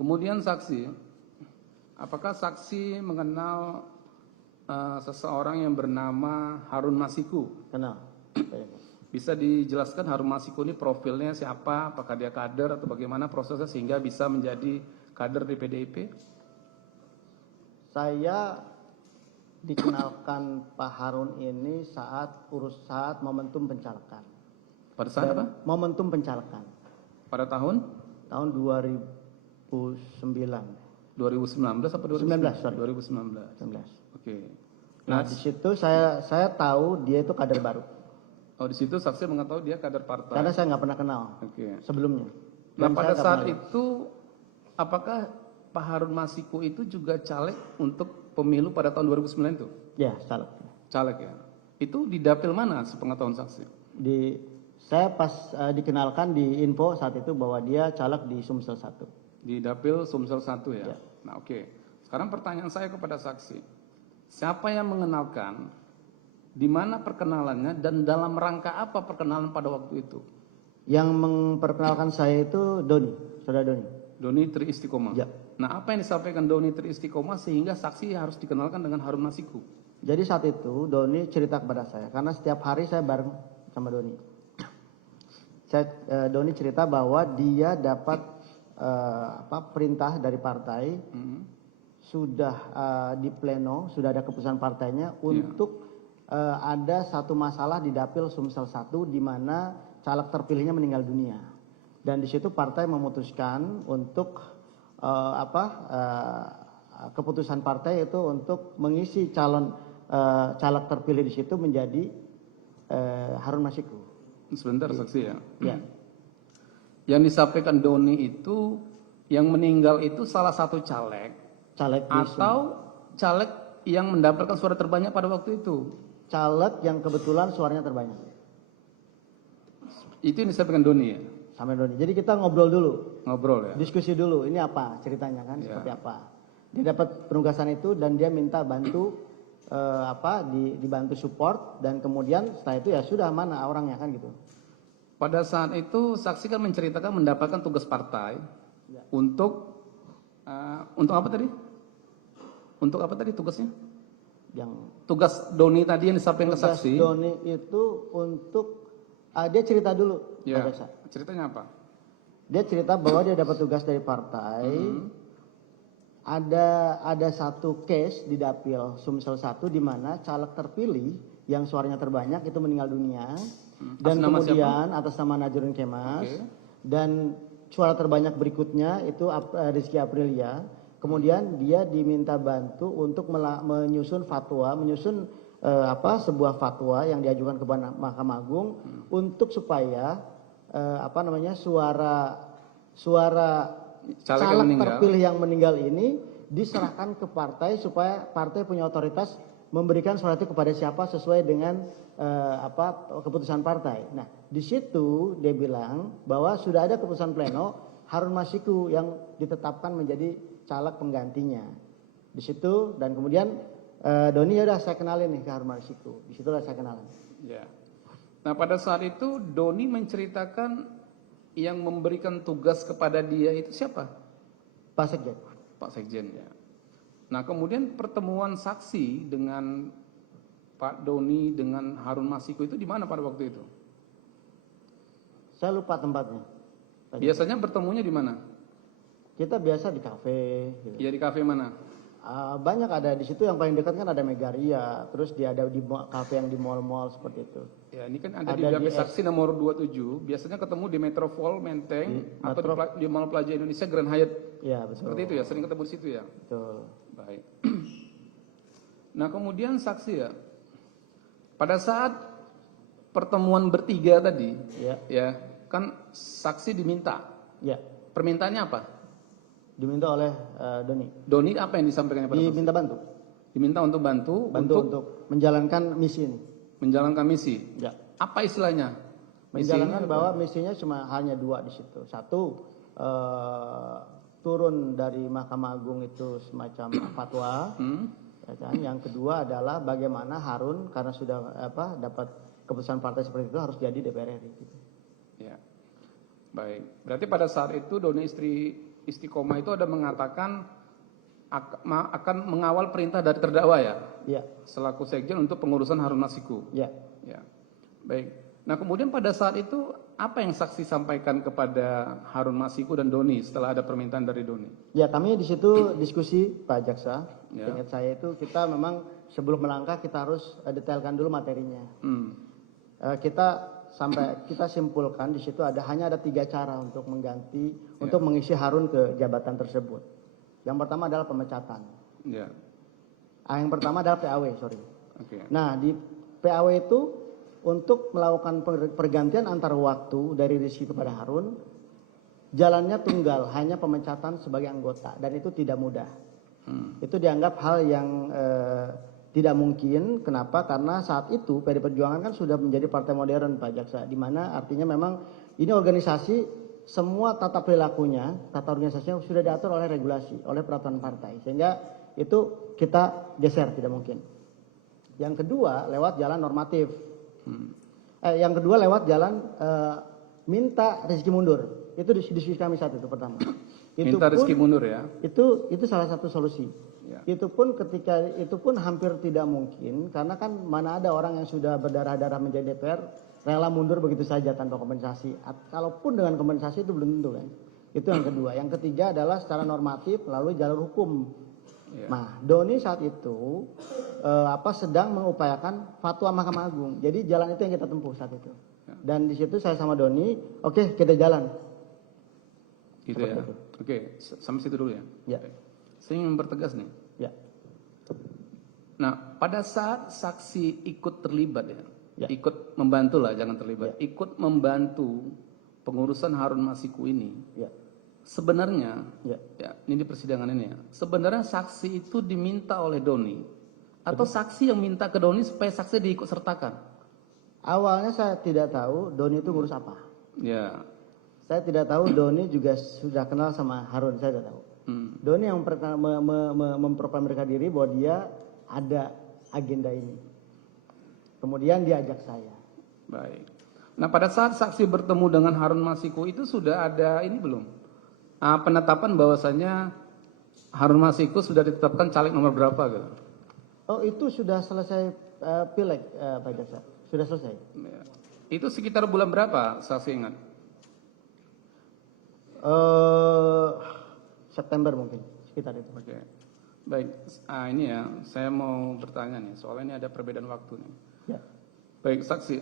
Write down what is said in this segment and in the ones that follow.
Kemudian saksi, apakah saksi mengenal seseorang yang bernama Harun Masiku? Kenal. Bisa dijelaskan Harun Masiku ini profilnya siapa? Apakah dia kader atau bagaimana prosesnya sehingga bisa menjadi kader di PDIP? Saya dikenalkan Pak Harun ini saat momentum pencalekan. Pada saat apa? Momentum pencalekan. Pada tahun? Tahun 2009. 2019 apa 2019? 19, sorry. 2019. Oke. Nah, di situ saya tahu dia itu kader baru. Oh, di situ saksi mengetahui dia kader partai. Karena saya nggak pernah kenal sebelumnya. Nah, Dan pada saya saat nggak itu apakah Pak Harun Masiku itu juga caleg untuk pemilu pada tahun 2009 itu? Ya, caleg. Caleg ya. Itu di dapil mana sepengetahuan saksi? Saya pas dikenalkan di info saat itu bahwa dia caleg di Sumsel 1. Di dapil Sumsel 1 ya. Ya. Nah, oke. Sekarang pertanyaan saya kepada saksi. Siapa yang mengenalkan, di mana perkenalannya, dan dalam rangka apa perkenalan pada waktu itu? Yang memperkenalkan saya itu Doni, saudara Doni. Doni Tri Istiqomah. Ya. Nah, apa yang disampaikan Doni Tri Istiqomah sehingga saksi harus dikenalkan dengan Harun Masiku? Jadi saat itu Doni cerita kepada saya, karena setiap hari saya bareng sama Doni. Doni cerita bahwa dia dapat perintah dari partai, sudah di pleno, sudah ada keputusan partainya untuk ada satu masalah di dapil Sumsel 1 di mana caleg terpilihnya meninggal dunia. Dan di situ partai memutuskan untuk keputusan partai itu untuk mengisi calon caleg terpilih di situ menjadi Harun Masiku. Sebentar saksi ya. Ya. Yang disampaikan Doni itu yang meninggal itu salah satu caleg atau caleg yang mendapatkan suara terbanyak pada waktu itu? Caleg yang kebetulan suaranya terbanyak. Itu yang disampaikan Doni ya? Sampai Doni. Jadi kita ngobrol dulu. Ngobrol ya? Diskusi dulu. Ini apa ceritanya kan? Seperti apa? Dia dapat penugasan itu dan dia minta bantu dibantu support, dan kemudian setelah itu ya sudah, mana orangnya kan gitu. Pada saat itu saksi kan menceritakan mendapatkan tugas partai untuk apa tadi? Untuk apa tadi tugasnya? Tugas Doni tadi yang disampaikan ke saksi. Doni itu untuk dia cerita dulu. Ya. Ceritanya apa? Dia cerita bahwa dia dapat tugas dari partai. Ada satu case di dapil Sumsel 1 di mana caleg terpilih yang suaranya terbanyak itu meninggal dunia, dan kemudian atas nama Najrun Kemas, dan suara terbanyak berikutnya itu Rizky Aprilia. Kemudian dia diminta bantu untuk menyusun sebuah fatwa yang diajukan kepada Mahkamah Agung untuk supaya suara caleg terpilih yang meninggal ini diserahkan ke partai supaya partai punya otoritas memberikan surat itu kepada siapa sesuai dengan keputusan partai. Nah, di situ dia bilang bahwa sudah ada keputusan pleno Harun Masiku yang ditetapkan menjadi caleg penggantinya. Di situ, dan kemudian Doni ya udah saya kenalin nih ke Harun Masiku. Di situlah saya kenalan. Ya. Nah, pada saat itu Doni menceritakan yang memberikan tugas kepada dia itu siapa? Pak Sekjen. Pak Sekjen ya. Nah, kemudian pertemuan saksi dengan Pak Doni dengan Harun Masiku itu di mana pada waktu itu? Saya lupa tempatnya. Biasanya bertemunya di mana? Kita biasa di kafe. Gitu. Ya, di kafe mana? Banyak ada di situ, yang paling dekat kan ada Megaria, terus dia ada di kafe yang di mall-mall seperti itu. Ya, ini kan ada di dapil saksi nomor 27, biasanya ketemu di Metropol Menteng atau di Mall Plaza Indonesia Grand Hyatt. Ya, betul. Seperti itu ya, sering ketemu di situ ya. Betul. Baik. Nah, kemudian saksi ya, pada saat pertemuan bertiga tadi, ya kan saksi diminta. Ya. Permintaannya apa? Diminta oleh Doni. Doni apa yang disampaikan pada saksi? Diminta bantu. Diminta untuk bantu untuk menjalankan misi ini. Menjalankan misi. Ya. Apa istilahnya? Menjalankan bahwa misinya cuma hanya dua di situ. Satu, turun dari Mahkamah Agung itu semacam fatwa. Ya kan? Yang kedua adalah bagaimana Harun karena sudah dapat keputusan partai seperti itu harus jadi DPR RI. Gitu. Ya. Baik. Berarti pada saat itu Doni istri Istiqomah itu ada mengatakan akan mengawal perintah dari terdakwa ya, Ya, selaku sekjen untuk pengurusan Harun Masiku. ya. Ya, baik. Nah kemudian pada saat itu apa yang saksi sampaikan kepada Harun Masiku dan Doni setelah ada permintaan dari Doni? Ya, kami di situ diskusi Pak Jaksa. Ya. Ingat saya itu kita memang sebelum melangkah kita harus detailkan dulu materinya. Kita simpulkan di situ hanya ada 3 cara untuk mengganti untuk mengisi Harun ke jabatan tersebut. Yang pertama adalah pemecatan. Ya. Yang pertama adalah PAW, sorry. Oke. Nah, di PAW itu untuk melakukan pergantian antar waktu dari Rizky kepada Harun, jalannya tunggal, hanya pemecatan sebagai anggota, dan itu tidak mudah. Itu dianggap hal yang tidak mungkin. Kenapa? Karena saat itu PD Perjuangan kan sudah menjadi partai modern, Pak Jaksa, di mana artinya memang ini organisasi semua tata perilakunya, tata organisasinya sudah diatur oleh regulasi, oleh peraturan partai, sehingga itu kita geser, tidak mungkin. Yang kedua lewat jalan normatif. Yang kedua lewat jalan minta Rizky mundur. Itu diskusi kami saat itu pertama. Minta Rizky mundur ya? Itu salah satu solusi. Ya. Itu pun hampir tidak mungkin, karena kan mana ada orang yang sudah berdarah-darah menjadi DPR rela mundur begitu saja tanpa kompensasi. Kalaupun dengan kompensasi itu belum tentu kan. Itu yang kedua. Yang ketiga adalah secara normatif melalui jalur hukum. Ya. Nah, Doni saat itu sedang mengupayakan fatwa Mahkamah Agung. Jadi jalan itu yang kita tempuh saat itu. Ya. Dan di situ saya sama Doni, oke, kita jalan. Gitu ya. Itu. Oke, sampai situ dulu ya. Ya. Saya ingin mempertegas nih. Ya. Nah, pada saat saksi ikut terlibat ya. Ya. Ikut membantu lah, jangan terlibat. Ya. Ikut membantu pengurusan Harun Masiku ini. Ya. Sebenarnya, ya, ini di persidangan ini ya. Sebenarnya saksi itu diminta oleh Doni atau saksi yang minta ke Doni supaya saksi diikut sertakan? Awalnya saya tidak tahu Doni itu ngurus apa. Ya. Saya tidak tahu Doni juga sudah kenal sama Harun, saya tidak tahu. Doni yang memproklamirkan diri bahwa dia ada agenda ini. Kemudian dia ajak saya. Baik. Nah, pada saat saksi bertemu dengan Harun Masiku itu sudah ada ini belum? Penetapan bahwasanya Harun Masiku sudah ditetapkan caleg nomor berapa gitu? Oh, itu sudah selesai pileg, Pak Jaksa. Sudah selesai. Ya. Itu sekitar bulan berapa saksi ingat? September mungkin, sekitar itu. Oke. Baik, ini ya, saya mau bertanya nih, soalnya ini ada perbedaan waktu nih. Ya. Baik, saksi.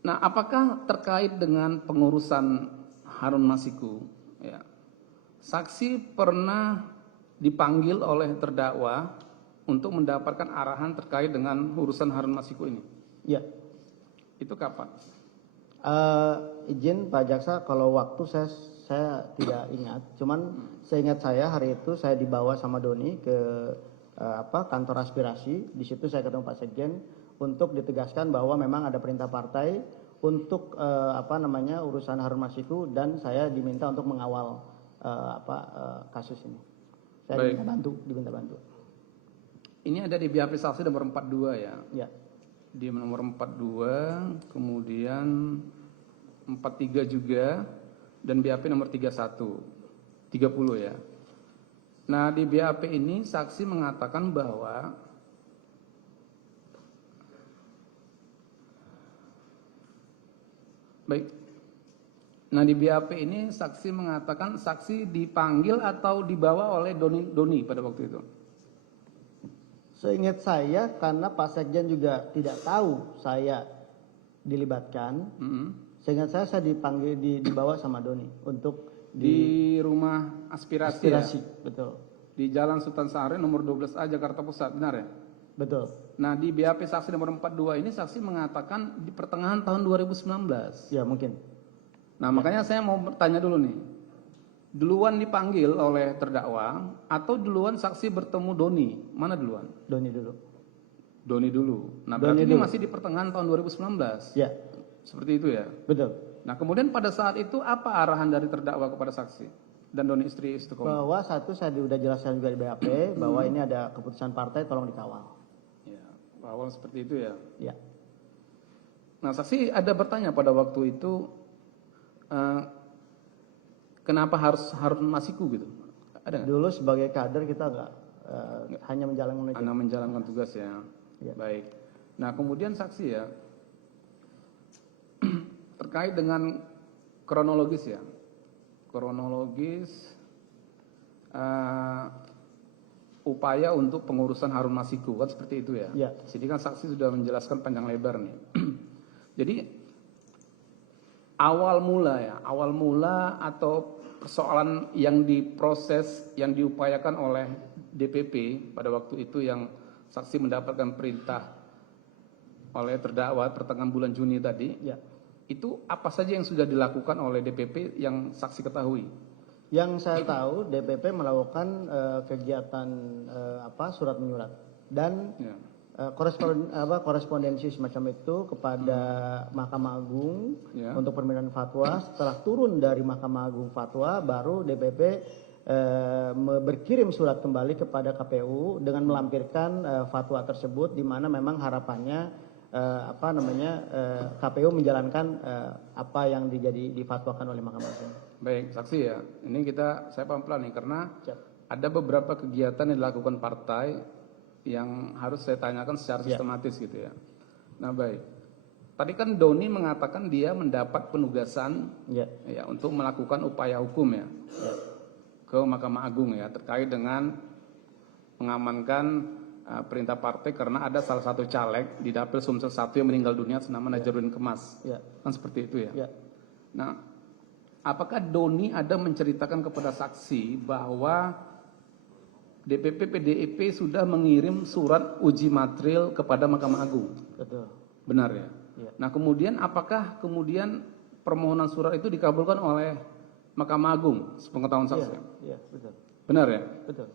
Nah, apakah terkait dengan pengurusan Harun Masiku, ya, saksi pernah dipanggil oleh terdakwa untuk mendapatkan arahan terkait dengan urusan Harun Masiku ini? Ya. Itu kapan? Izin Pak Jaksa, kalau waktu saya tidak ingat. Cuman seingat saya hari itu saya dibawa sama Doni ke kantor aspirasi. Di situ saya ketemu Pak Sekjen untuk ditegaskan bahwa memang ada perintah partai untuk urusan Harun Masiku, dan saya diminta untuk mengawal kasus ini. Saya diminta bantu. Ini ada di BAP saksi nomor 42 ya. Ya. Di nomor 42, kemudian 43 juga, dan BAP nomor 31, 30 ya. Nah, di BAP ini saksi mengatakan bahwa baik. Nah, di BAP ini saksi mengatakan saksi dipanggil atau dibawa oleh Doni pada waktu itu. Seingat saya, karena Pak Sekjen juga tidak tahu saya dilibatkan. Seingat saya dipanggil, dibawa sama Doni untuk di rumah aspirasi ya? Betul. Di Jalan Sultan Syahrir nomor 12A Jakarta Pusat, benar ya? Betul. Nah, di BAP saksi nomor 42 ini saksi mengatakan di pertengahan tahun 2019. Ya, mungkin. Nah, makanya saya mau bertanya dulu nih. Duluan dipanggil oleh terdakwa atau duluan saksi bertemu Doni? Mana duluan? Doni dulu. Doni dulu. Nah, berarti ini masih di pertengahan tahun 2019. Ya. Seperti itu ya? Betul. Nah, kemudian pada saat itu apa arahan dari terdakwa kepada saksi dan Doni istri Istiqomah? Bahwa satu, saya sudah jelaskan juga di BAP bahwa ini ada keputusan partai, tolong dikawal. Ya, awal seperti itu ya? Ya. Nah, saksi ada bertanya pada waktu itu, kenapa harus Harun Masiku gitu? Ada nggak? Dulu sebagai kader kita nggak hanya menjalankan itu. Anda menjalankan tugas ya. Ya. Baik. Nah kemudian saksi ya, terkait dengan kronologis ya, kronologis upaya untuk pengurusan Harun Masiku kan seperti itu ya. Ya. Jadi kan saksi sudah menjelaskan panjang lebar nih. Jadi awal mula atau persoalan yang diproses, yang diupayakan oleh DPP pada waktu itu yang saksi mendapatkan perintah oleh terdakwa pertengahan bulan Juni tadi, Ya. itu apa saja yang sudah dilakukan oleh DPP yang saksi ketahui? Yang saya tahu DPP melakukan kegiatan surat menyurat dan Ya. korespondensi semacam itu kepada Mahkamah Agung Ya. untuk permintaan fatwa. Setelah turun dari Mahkamah Agung fatwa, baru DPP berkirim surat kembali kepada KPU dengan melampirkan fatwa tersebut, di mana memang harapannya KPU menjalankan apa yang difatwakan oleh Mahkamah Agung. Baik, saksi ya. Ini saya pelan-pelan nih karena Siap. ada beberapa kegiatan yang dilakukan partai yang harus saya tanyakan secara sistematis gitu ya. Nah baik, tadi kan Doni mengatakan dia mendapat penugasan ya untuk melakukan upaya hukum ya ke Mahkamah Agung ya terkait dengan mengamankan perintah partai karena ada salah satu caleg di Dapil Sumsel 1 yang meninggal dunia senama Najarudin Kemas. Kan seperti itu ya. Nah, apakah Doni ada menceritakan kepada saksi bahwa DPP PDIP sudah mengirim surat uji material kepada Mahkamah Agung? Betul. Benar ya? Nah kemudian apakah permohonan surat itu dikabulkan oleh Mahkamah Agung sepengetahuan saksi? Iya, betul. Benar ya? Betul.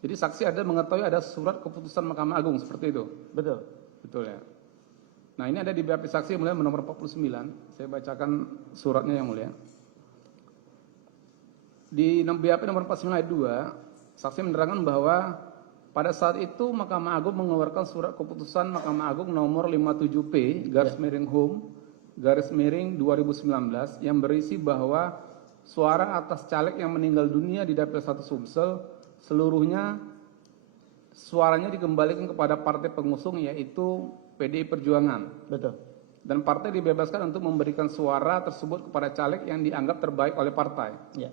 Jadi saksi ada mengetahui ada surat keputusan Mahkamah Agung seperti itu? Betul. Betul ya? Nah ini ada di BAP saksi yang mulia nomor 49, saya bacakan suratnya yang mulia. Di BAP nomor 49 ayat 2, saksi menerangkan bahwa pada saat itu Mahkamah Agung mengeluarkan surat keputusan Mahkamah Agung nomor 57P /Hum/2019 yang berisi bahwa suara atas caleg yang meninggal dunia di Dapil 1 Sumsel seluruhnya suaranya dikembalikan kepada partai pengusung yaitu PDI Perjuangan. Betul. Dan partai dibebaskan untuk memberikan suara tersebut kepada caleg yang dianggap terbaik oleh partai. Ya.